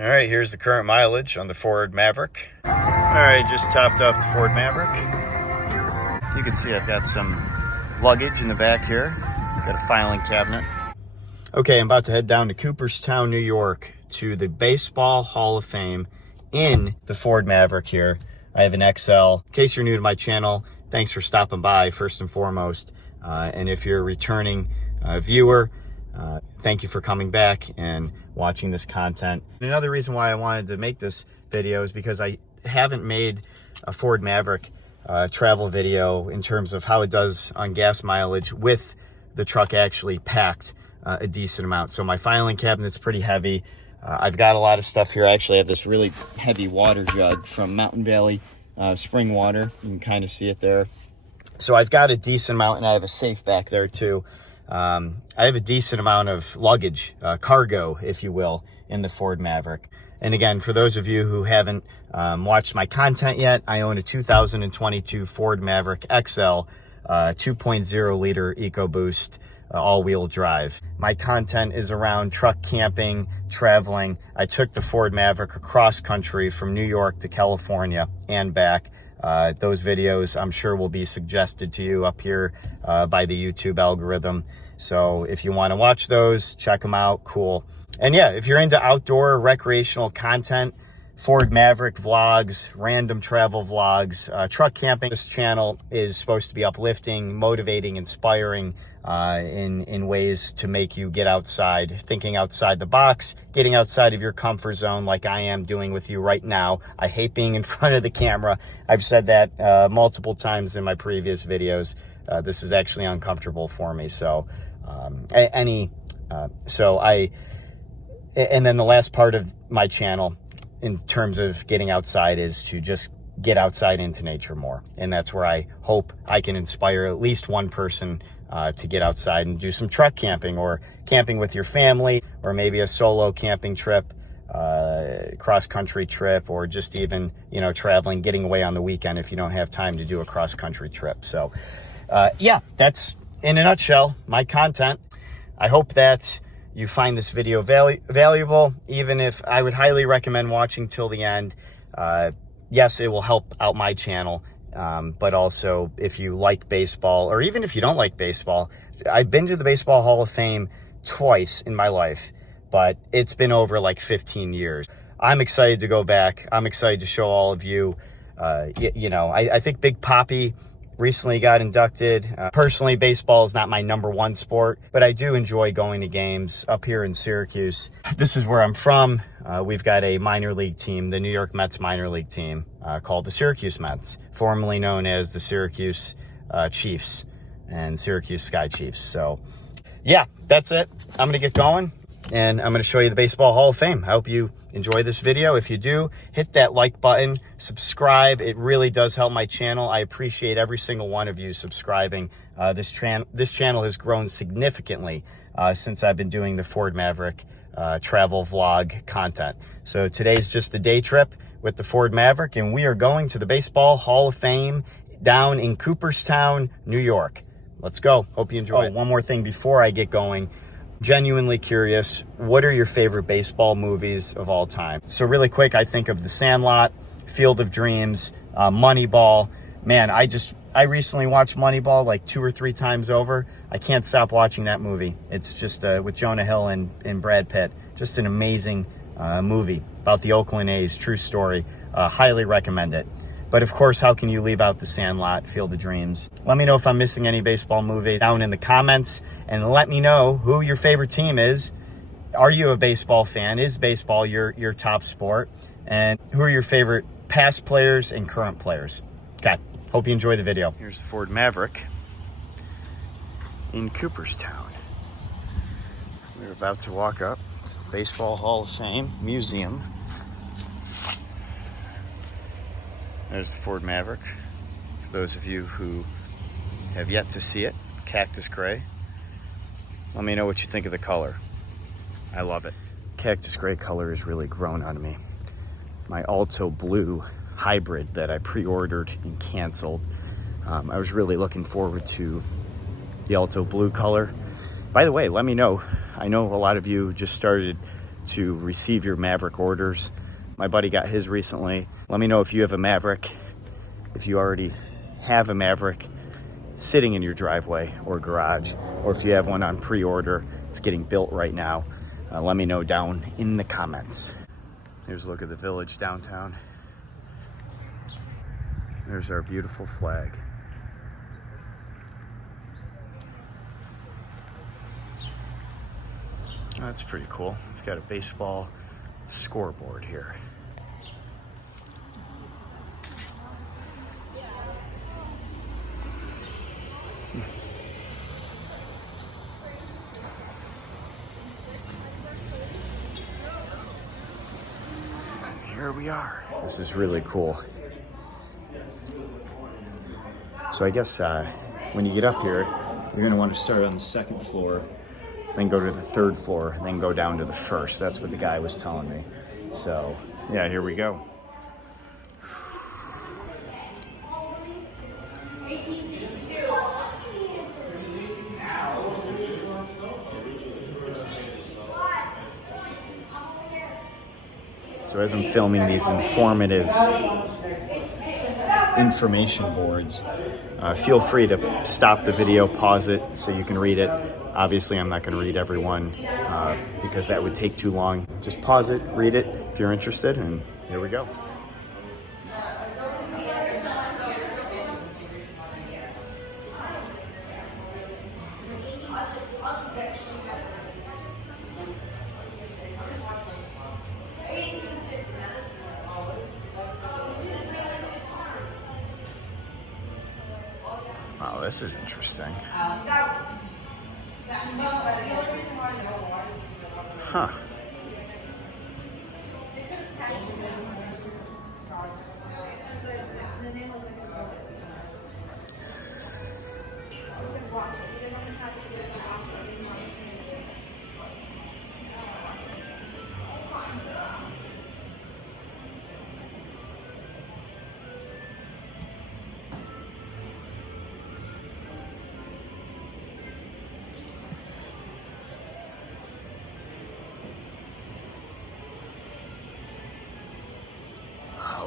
All right, here's the current mileage on the Ford Maverick. All right, just topped off the Ford Maverick. You can see I've got some luggage in the back here. Got a filing cabinet. Okay, I'm about to head down to Cooperstown, New York to the Baseball Hall of Fame in the Ford Maverick here. I have an XL. In case you're new to my channel, thanks for stopping by first and foremost. And if you're a returning viewer, thank you for coming back and watching this content. And another reason why I wanted to make this video is because I haven't made a Ford Maverick travel video in terms of how it does on gas mileage with the truck actually packed a decent amount. So my filing cabinet's pretty heavy. I've got a lot of stuff here. I actually have this really heavy water jug from Mountain Valley spring water. You can kind of see it there. So I've got a decent amount, and I have a safe back there too. I have a decent amount of luggage, cargo, if you will, in the Ford Maverick. And again, for those of you who haven't watched my content yet, I own a 2022 Ford Maverick XL 2.0 liter EcoBoost all-wheel drive. My content is around truck camping, traveling. I took the Ford Maverick across country from New York to California and back. Those videos I'm sure will be suggested to you up here by the YouTube algorithm. So if you want to watch those, check them out. Cool. And yeah, if you're into outdoor recreational content, Ford Maverick vlogs, random travel vlogs, truck camping, this channel is supposed to be uplifting, motivating, inspiring in ways to make you get outside, thinking outside the box, getting outside of your comfort zone like I am doing with you right now. I hate being in front of the camera. I've said that multiple times in my previous videos. This is actually uncomfortable for me. So and then the last part of my channel in terms of getting outside is to just get outside into nature more. And that's where I hope I can inspire at least one person to get outside and do some truck camping or camping with your family, or maybe a solo camping trip, cross-country trip, or just even, you know, traveling, getting away on the weekend if you don't have time to do a cross-country trip. So yeah, that's in a nutshell my content. I hope that you find this video valuable, even if I would highly recommend watching till the end. Yes, it will help out my channel, but also if you like baseball, or even if you don't like baseball. I've been to the Baseball Hall of Fame twice in my life, but it's been over like 15 years. I'm excited to go back. I'm excited to show all of you, you know, I think Big Papi recently got inducted. Personally, baseball is not my number one sport, but I do enjoy going to games up here in Syracuse. This is where I'm from. We've got a minor league team, the New York Mets minor league team, called the Syracuse Mets, formerly known as the Syracuse Chiefs and Syracuse Sky Chiefs. So yeah, that's it. I'm gonna get going, and I'm gonna show you the Baseball Hall of Fame. I hope you enjoy this video. If you do, hit that like button, subscribe. It really does help my channel. I appreciate every single one of you subscribing. This channel has grown significantly since I've been doing the Ford Maverick travel vlog content. So today's just a day trip with the Ford Maverick, and we are going to the Baseball Hall of Fame down in Cooperstown, New York. Let's go. Hope you enjoy. One more thing before I get going. Genuinely curious, what are your favorite baseball movies of all time? So really quick, I think of The Sandlot, Field of Dreams, Moneyball. Man, I recently watched Moneyball like 2 or 3 times over. I can't stop watching that movie. It's just with Jonah Hill and Brad Pitt. Just an amazing movie about the Oakland A's, true story. Highly recommend it. But of course, how can you leave out The Sandlot, Field of Dreams? Let me know if I'm missing any baseball movies down in the comments, and let me know who your favorite team is. Are you a baseball fan? Is baseball your top sport? And who are your favorite past players and current players? Okay, hope you enjoy the video. Here's the Ford Maverick in Cooperstown. We're about to walk up to the Baseball Hall of Fame Museum. There's the Ford Maverick. For those of you who have yet to see it, cactus gray. Let me know what you think of the color. I love it. Cactus gray color has really grown on me. My Alto blue hybrid that I pre-ordered and canceled. I was really looking forward to the Alto blue color. By the way, let me know. I know a lot of you just started to receive your Maverick orders. My buddy got his recently. Let me know if you have a Maverick, if you already have a Maverick sitting in your driveway or garage, or if you have one on pre-order, it's getting built right now. Let me know down in the comments. Here's a look at the village downtown. There's our beautiful flag. That's pretty cool. We've got a baseball scoreboard here. Here we are. This is really cool. So I guess when you get up here, you're going to want to start on the second floor, then go to the third floor, then go down to the first. That's what the guy was telling me. So yeah, here we go. So as I'm filming these informative information boards, feel free to stop the video, pause it so you can read it. Obviously, I'm not going to read everyone because that would take too long. Just pause it, read it if you're interested, and here we go. Wow, this is interesting. Huh.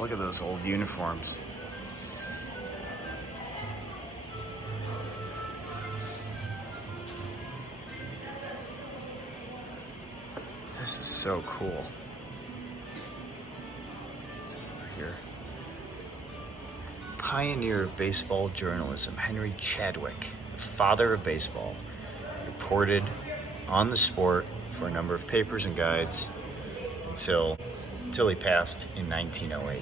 Look at those old uniforms. This is so cool. It's over here. Pioneer of baseball journalism, Henry Chadwick, the father of baseball, reported on the sport for a number of papers and guides until he passed in 1908.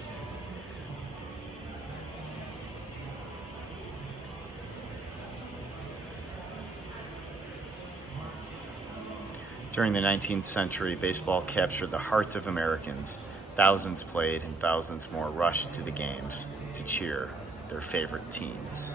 During the 19th century, baseball captured the hearts of Americans. Thousands played and thousands more rushed to the games to cheer their favorite teams.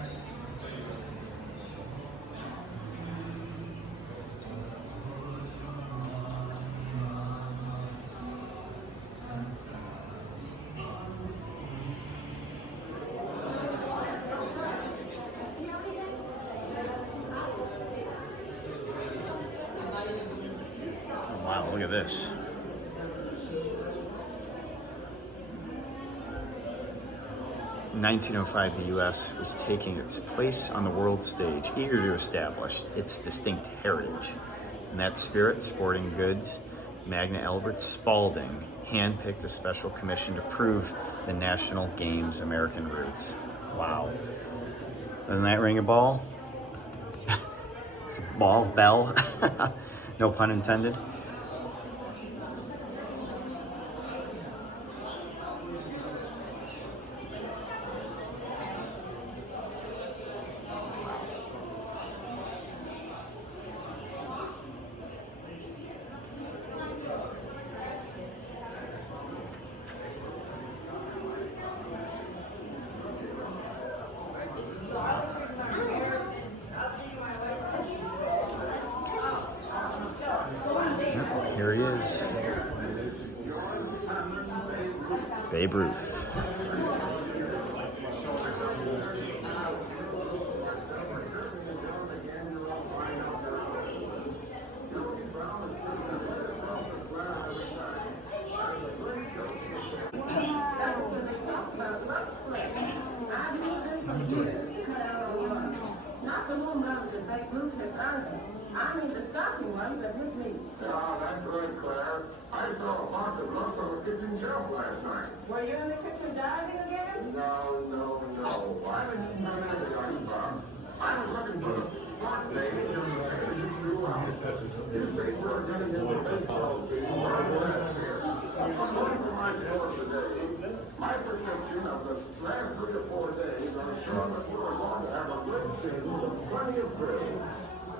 Wow, look at this. In 1905, the U.S. was taking its place on the world stage, eager to establish its distinct heritage. In that spirit, Sporting Goods magnate Albert Spalding handpicked a special commission to prove the national game's American roots. Wow. Doesn't that ring a bell? Bell? No pun intended. Here he is, Babe Ruth. like ruthless either. I mean the stocking ones that with me. Yeah, that's right, Claire. I saw a box of love on the kitchen shelf last night. Were you in the kitchen diving again? No. I haven't eaten none of the ice box. I was looking for the smart lady and the threw out. You think we're going to get the baseball team right last year? According to my source today, my perception of the last 3 or 4 days are showing that we're going to have a great season with plenty of thrills.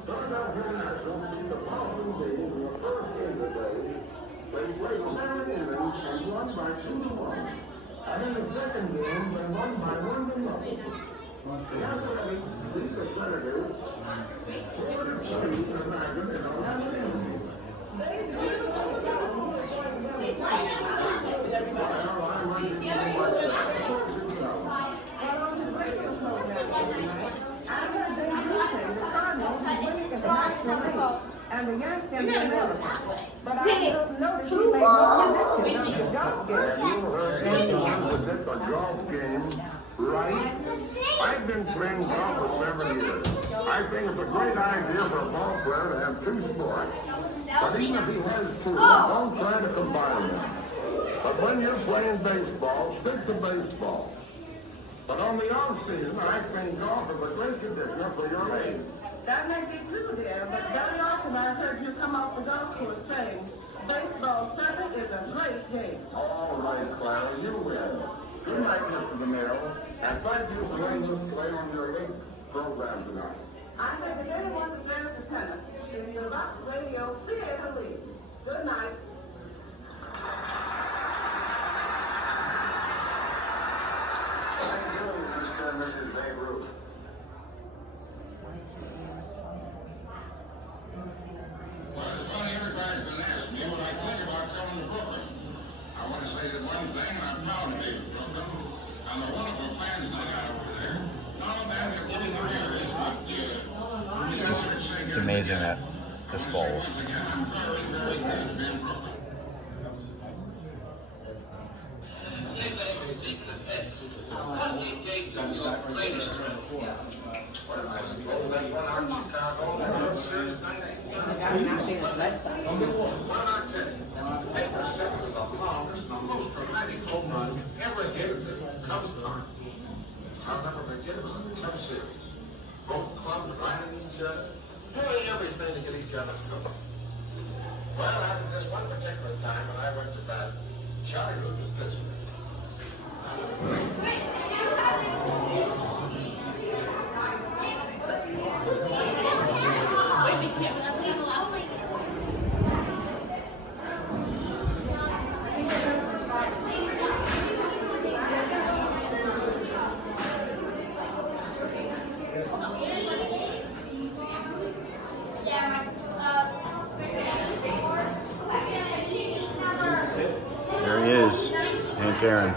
Philadelphia Nationals beat the Boston team in the first game of the day. They played 7 innings and won by 2-1. And in the second game, they won by 1-0. Yesterday, beat the Senators 4-3 to Imagine in 11 innings. And the Yankees are but I don't notice you made no mention of the golf game. Have you heard anyone predict a golf game right? I've been playing golf for 7 years. I think it's a great idea for a ball player to have 2 sports. But even if he has 2, don't try to combine them. But when you're playing baseball, stick to baseball. But on the off season, I think golf is a great conditioner for your age. That may be true, dear, but very often I've heard you come off the golf course saying, baseball 7 is a great game. All right, Clara, you win. Good night, Mr. DeMille, and thank you for letting us play on your league program tonight. I said if anyone deserves a tennis, if you're about radio, clear the lead. Good night. Thank you, Mr. and Mrs. Babe Ruth. Well, it's funny everybody's been asking me what I think about coming to Brooklyn. I want to say that one thing, and I'm proud to be from Brooklyn, and the wonderful fans they got over there. Not only that, they're giving their ears, but It's amazing that this ball. once again, I'm very, very glad to be in Brooklyn. I'll never forget it. It was a tough series. Both clubs riding each other, doing everything to get each other through. Well, after this one particular time when I went to bat, Charlie Root was pitching. There he is, Hank Aaron.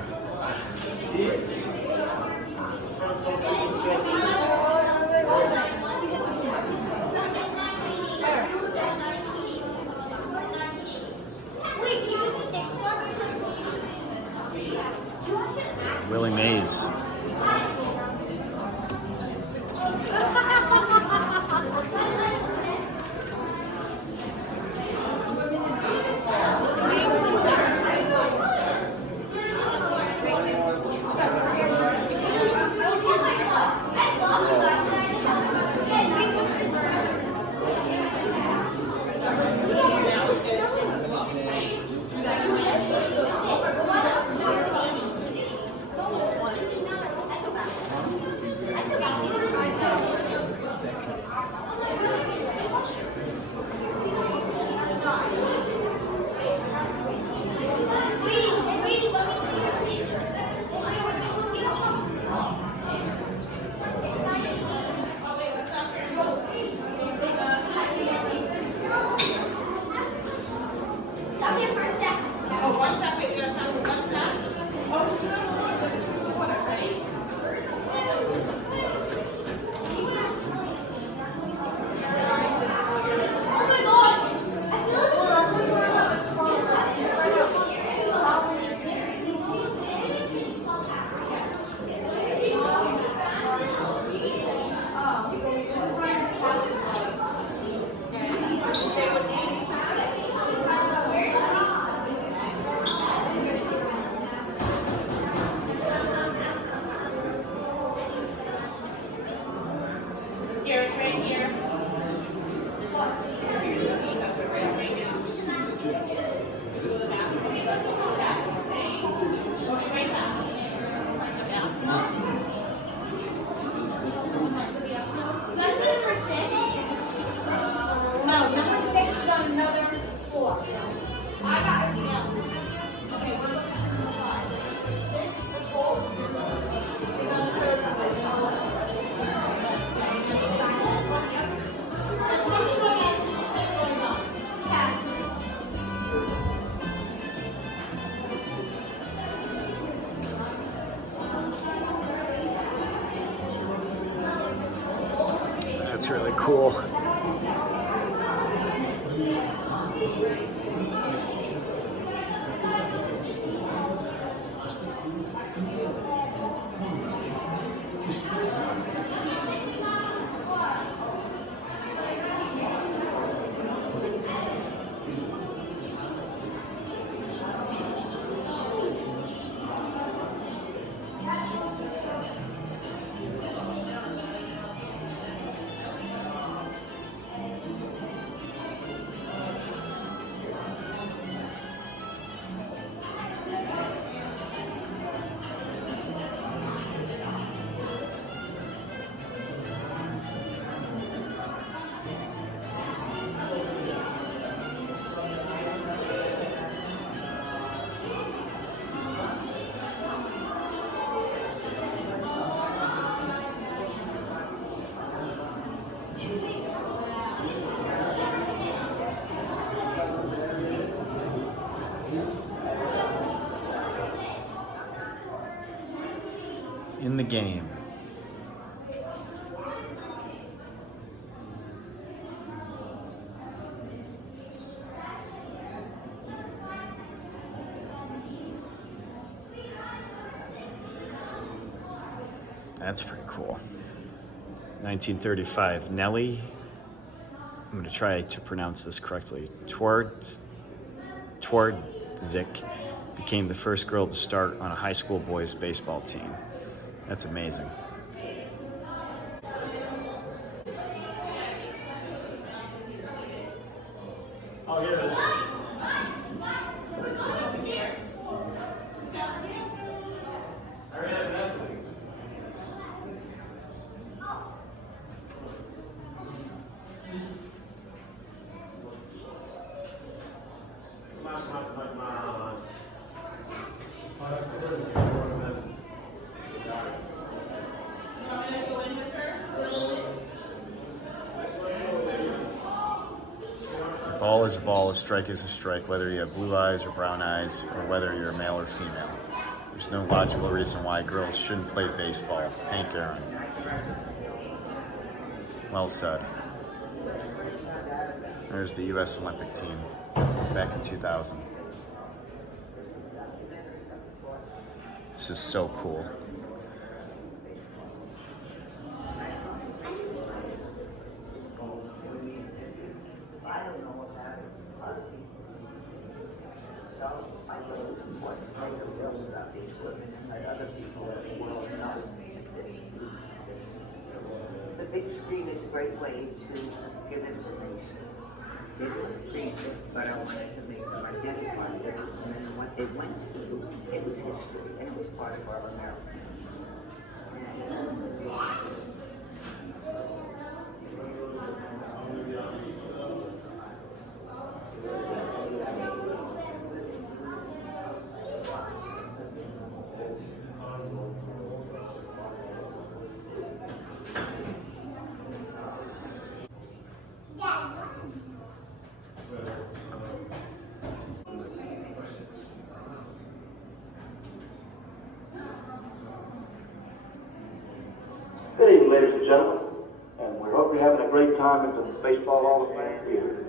Willie Mays. That's really cool. In the game. That's pretty cool. 1935, Nellie, I'm going to try to pronounce this correctly, Twardzik became the first girl to start on a high school boys baseball team. That's amazing. Oh, here it is. Ball is a ball, a strike is a strike, whether you have blue eyes or brown eyes, or whether you're male or female. There's no logical reason why girls shouldn't play baseball. Hank Aaron. Well said. There's the U.S. Olympic team back in 2000. This is so cool. So I thought it was important to make a film about these women and let other people in the world know that this exists. The big screen is a great way to give information. They didn't read it, but I wanted to make them identify their women and what they went through. It was history, and it was part of our Americans. Good evening, ladies and gentlemen, and we hope you're having a great time at the Baseball Hall of Fame Theater.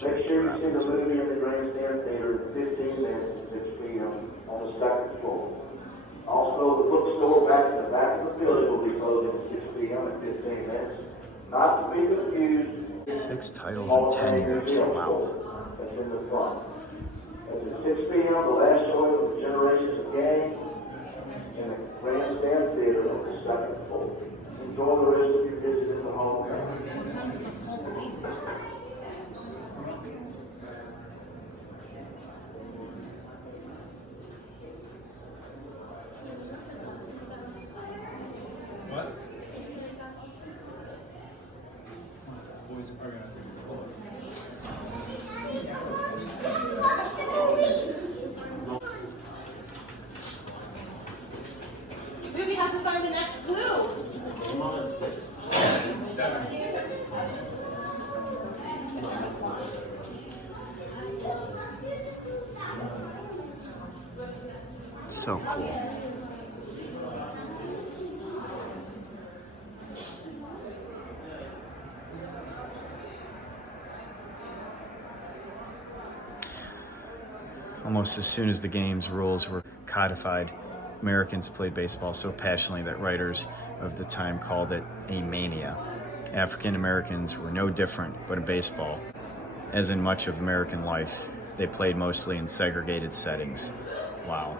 Make sure you see the movie in the Grandstand Theater at 15 minutes at 6 p.m. on the second floor. Also, the bookstore back in the back of the building will be closing at 6 p.m. at 15 minutes. Not to be confused. 6 titles in 10 years. Wow. That's in the front. At 6 p.m., the last show of the Generations of Game in the Grandstand Theater on the second floor. Enjoy the rest of your visit in the Hall of Fame. What? Boys are gonna do We have to find the next clue. Come on at 6. 7. So cool. almost as soon as the game's rules were codified, Americans played baseball so passionately that writers of the time called it a mania. African Americans were no different, but in baseball, as in much of American life, they played mostly in segregated settings. Wow.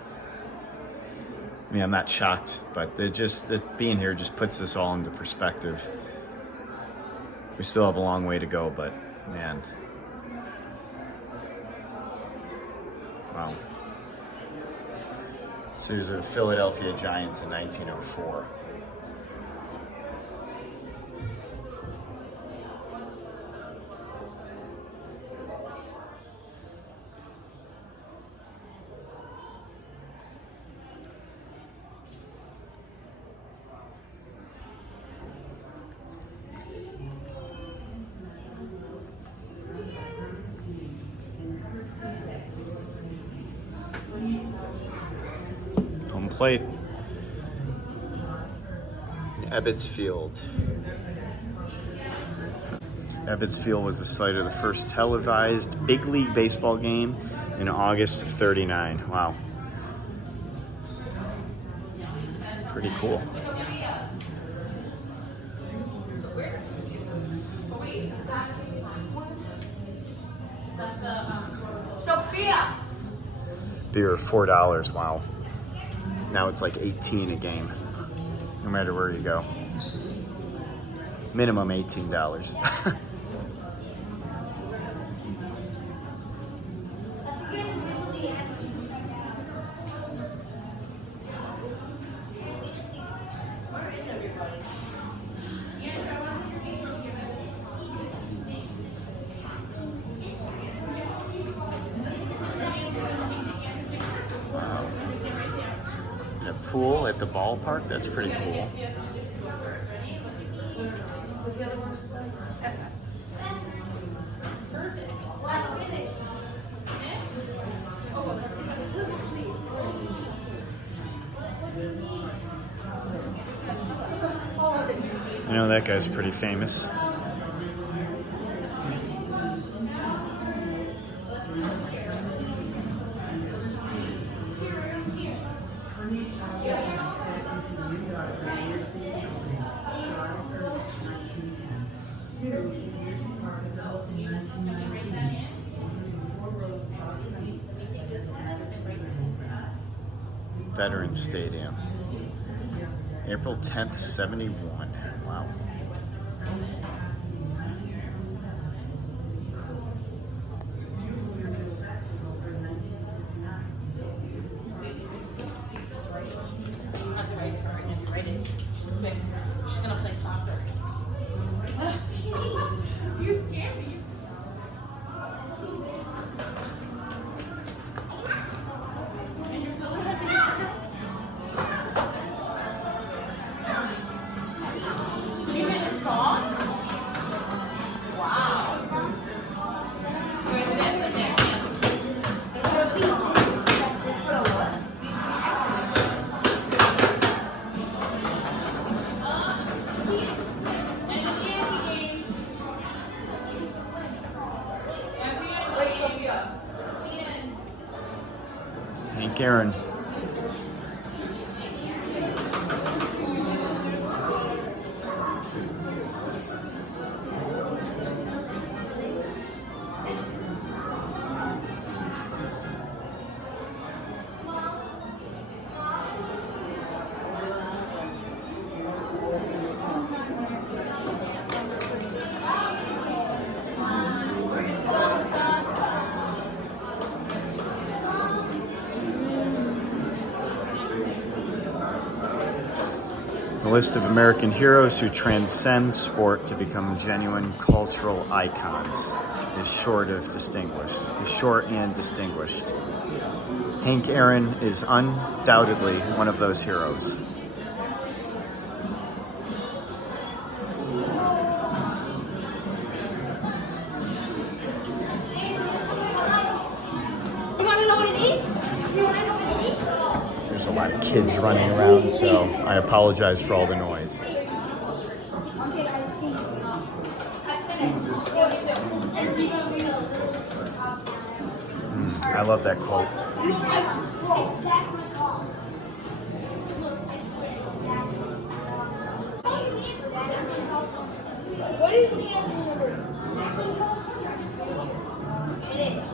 I mean, I'm not shocked, but being here just puts this all into perspective. We still have a long way to go, but man. Wow. So he was the Philadelphia Giants in 1904. Home plate. Ebbets Field. Ebbets Field was the site of the first televised big league baseball game in August of '39. Wow. Pretty cool. Sophia! Beer, $4. Wow. Now it's like 18 a game, no matter where you go. Minimum $18. And a pool at the ballpark, that's pretty cool. I know that guy's pretty famous. Veterans Stadium. April 10th, 71. Wow. She's gonna play soccer. You scared me. You made a song? Wow. Hank Aaron. The list of American heroes who transcend sport to become genuine cultural icons is short and distinguished. Hank Aaron is undoubtedly one of those heroes. You wanna know what it is? You wanna know what it is? There's a lot of kids running around, so I apologize for all the noise. I love that quote. What is the answer? It is.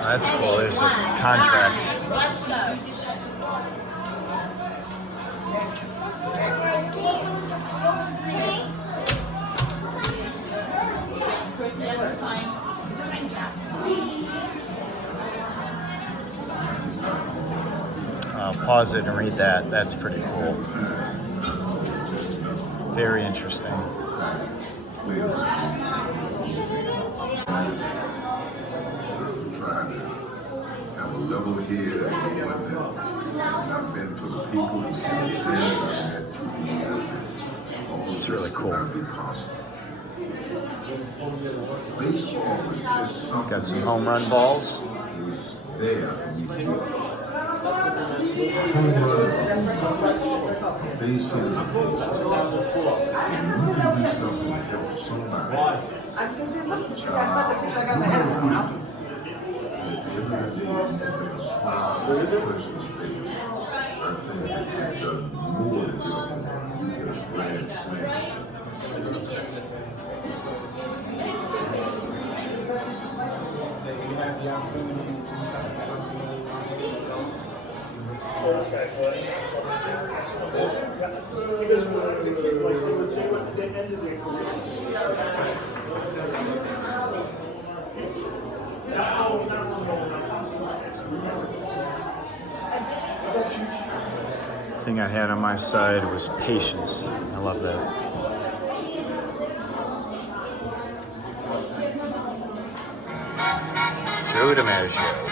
That's cool. There's a contract. Let's go. I'll pause it and read that. That's pretty cool. Very interesting. Trying to have a level head and knowing that I've been for the people, it's been friends I've met through the years. It's really cool. Not be possible. Baseball is just something. Got some home run balls. There for me to do. Home run, base hit is a base hit. And you can do something to help somebody. I said, look, that's not the picture I got my head around. At the end of the day, it's a smile on a person's face. I think it does more than get a grand slam. The thing I had on my side was patience. I love that. Joe DiMaggio.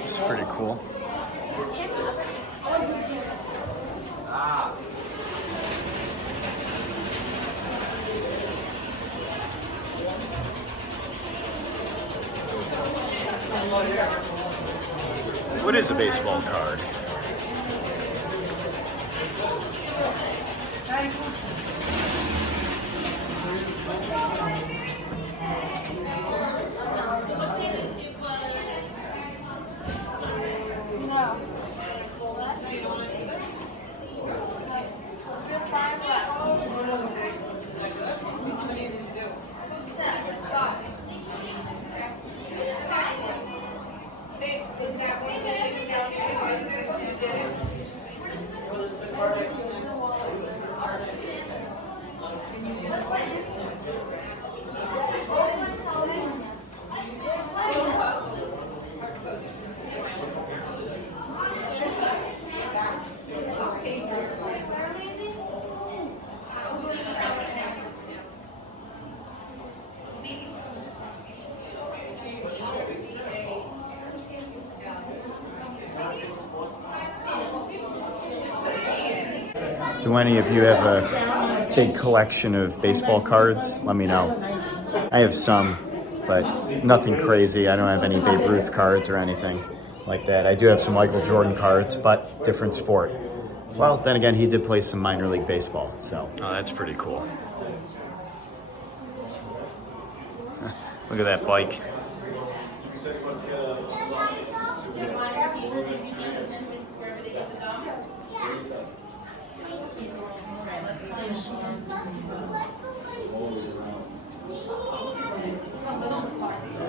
It's pretty cool. What is a baseball card? Do any of you have a big collection of baseball cards? Let me know. I have some, but nothing crazy. I don't have any Babe Ruth cards or anything like that. I do have some Michael Jordan cards, but different sport. Well, then again, he did play some minor league baseball, so. Oh, that's pretty cool. Look at that bike.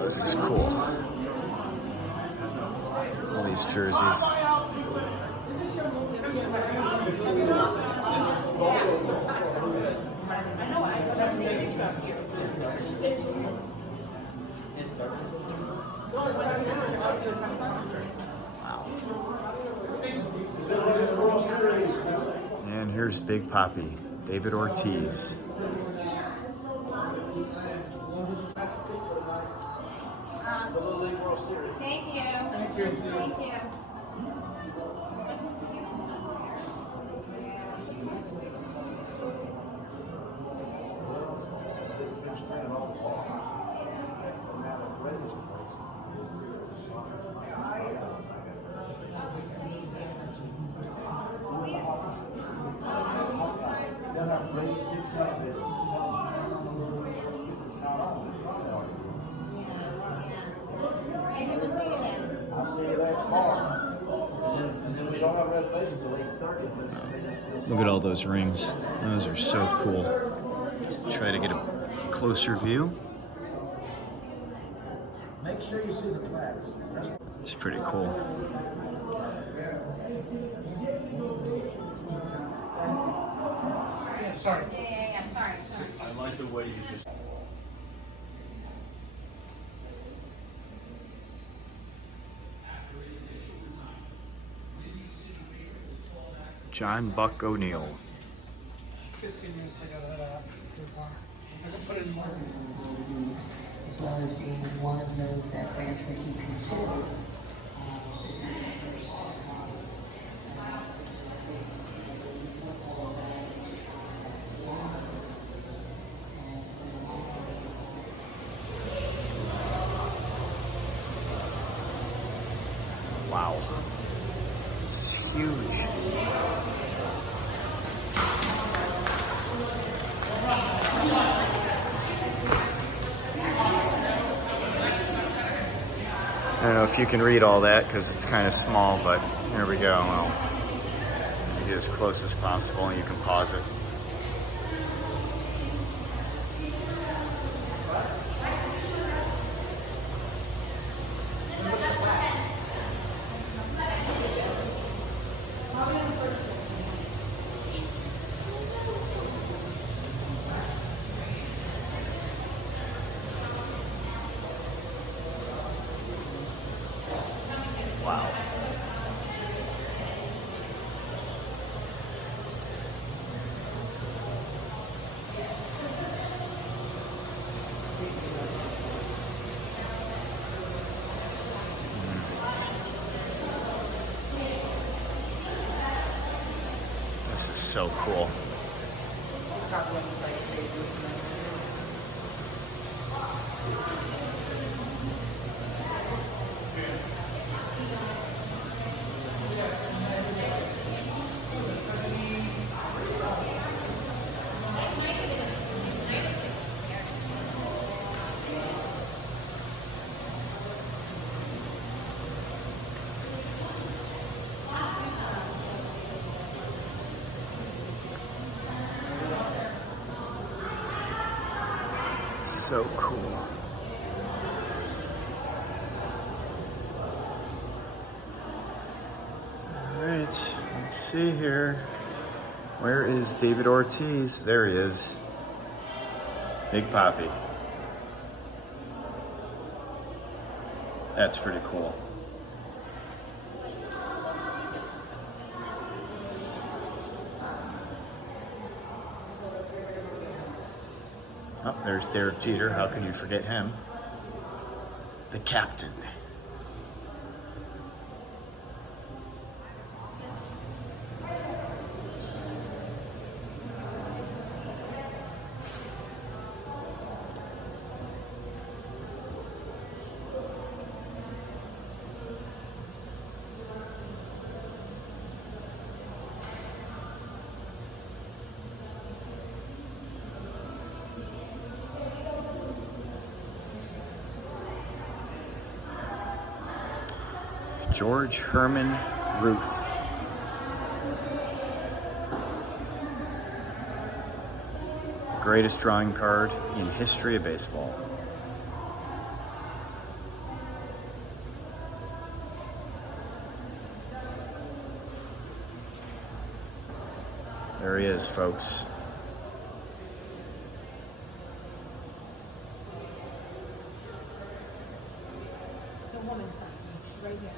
This is cool. All these jerseys. And here's Big Papi, David Ortiz. the Little League World Series. Thank you. Thank you. Thank you. I'll see you there tomorrow. And then we don't have reservations till 8:30. Look at all those rings. Those are so cool. Try to get a closer view. Make sure you see the flags. It's pretty cool. Sorry. Yeah, sorry. I like the way you just. John Buck O'Neill. 15 minutes ago, that too far. I can put it in more. As well as being one of those that Brantford he considered to be the first Wow. This is huge. I don't know if you can read all that because it's kind of small, but here we go. Well, get as close as possible and you can pause it. Wow. This is so cool. So cool. All right, let's see here. Where is David Ortiz? There he is. Big Papi. That's pretty cool. Oh, there's Derek Jeter. How can you forget him? The captain. George Herman Ruth. The greatest drawing card in history of baseball. There he is, folks. It's a woman sign, right here.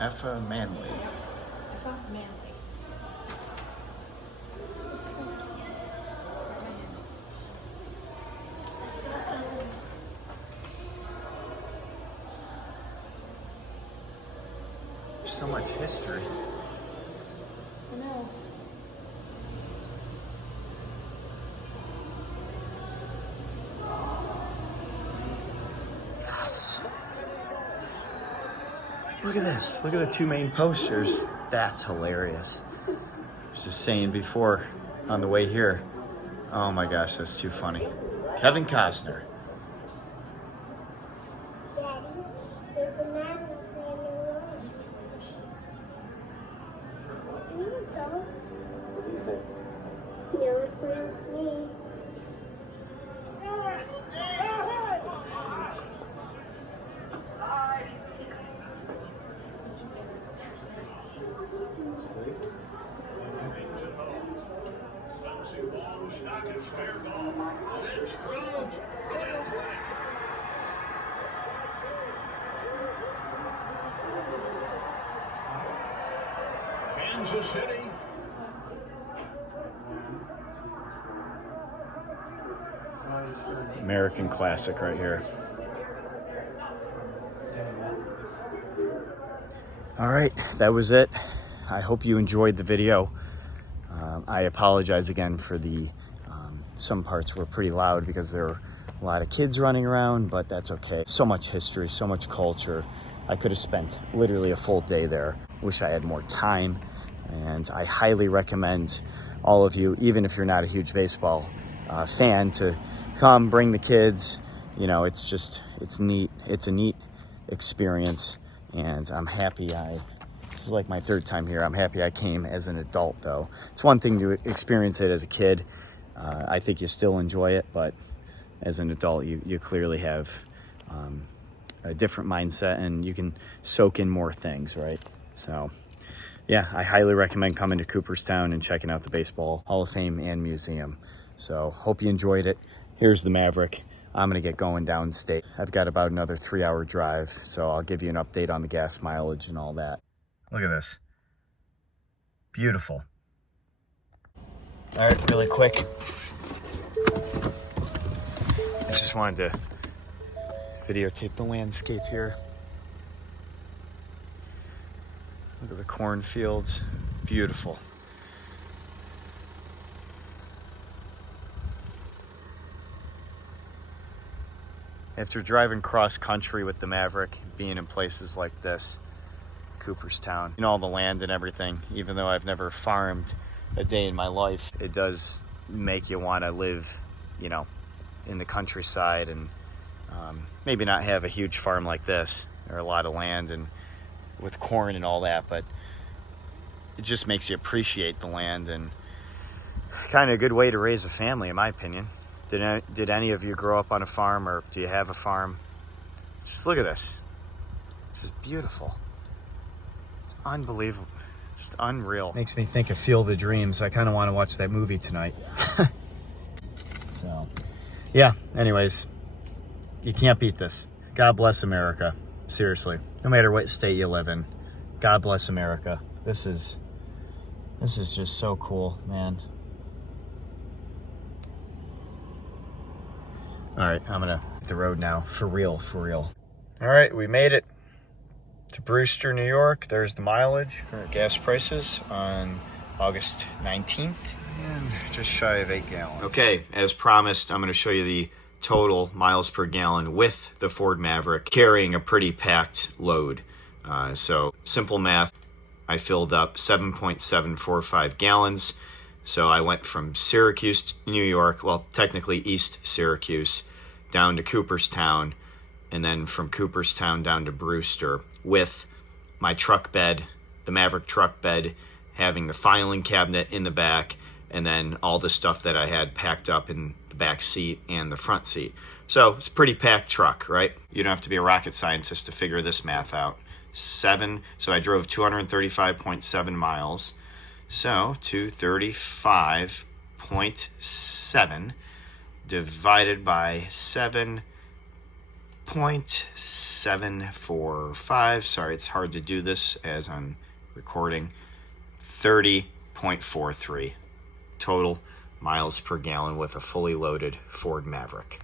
Effa Manley. I thought Manly. There's so much history. I know. Yes. Look at this. Look at the two main posters. That's hilarious. I was just saying before on the way here. Oh my gosh, that's too funny. Kevin Costner. Daddy, there's a man out there in the road. Do you go? What do you think? No, it brings me. Kansas City. American classic right here. All right, that was it. I hope you enjoyed the video. I apologize again for the some parts were pretty loud because there were a lot of kids running around, but that's okay. So much history, so much culture. I could have spent literally a full day there. Wish I had more time, and I highly recommend all of you, even if you're not a huge baseball fan, to come, bring the kids. You know, it's neat. It's a neat experience, and I'm happy this is like my third time here. I'm happy I came as an adult, though. It's one thing to experience it as a kid. I think you still enjoy it, but as an adult, you clearly have a different mindset, and you can soak in more things, right? So, yeah, I highly recommend coming to Cooperstown and checking out the Baseball Hall of Fame and Museum. So, hope you enjoyed it. Here's the Maverick. I'm gonna get going downstate. I've got about another 3-hour drive, so I'll give you an update on the gas mileage and all that. Look at this. Beautiful. All right, really quick. I just wanted to videotape the landscape here. Look at the cornfields. Beautiful. After driving cross country with the Maverick, being in places like this, Cooperstown, and all the land and everything, even though I've never farmed a day in my life, it does make you want to live, you know, in the countryside and maybe not have a huge farm like this or a lot of land and with corn and all that, but it just makes you appreciate the land, and kind of a good way to raise a family, in my opinion. Did any of you grow up on a farm, or do you have a farm? Just look at this. This is beautiful. It's unbelievable. Just unreal. Makes me think of Field of Dreams. I kind of want to watch that movie tonight. So, yeah, anyways, you can't beat this. God bless America. Seriously. No matter what state you live in, God bless America. This is just so cool, man. All right, I'm gonna hit the road now, for real, for real. All right, we made it to Brewster, New York. There's the mileage for gas prices on August 19th, and just shy of 8 gallons. Okay, as promised, I'm gonna show you the total miles per gallon with the Ford Maverick, carrying a pretty packed load. So simple math, I filled up 7.745 gallons. So I went from Syracuse, New York, well, technically East Syracuse, down to Cooperstown, and then from Cooperstown down to Brewster with my truck bed, the Maverick truck bed, having the filing cabinet in the back, and then all the stuff that I had packed up in the back seat and the front seat. So it's a pretty packed truck, right? You don't have to be a rocket scientist to figure this math out. So I drove 235.7 miles. So 235.7 divided by 7.745. Sorry, it's hard to do this as I'm recording. 30.43 total miles per gallon with a fully loaded Ford Maverick.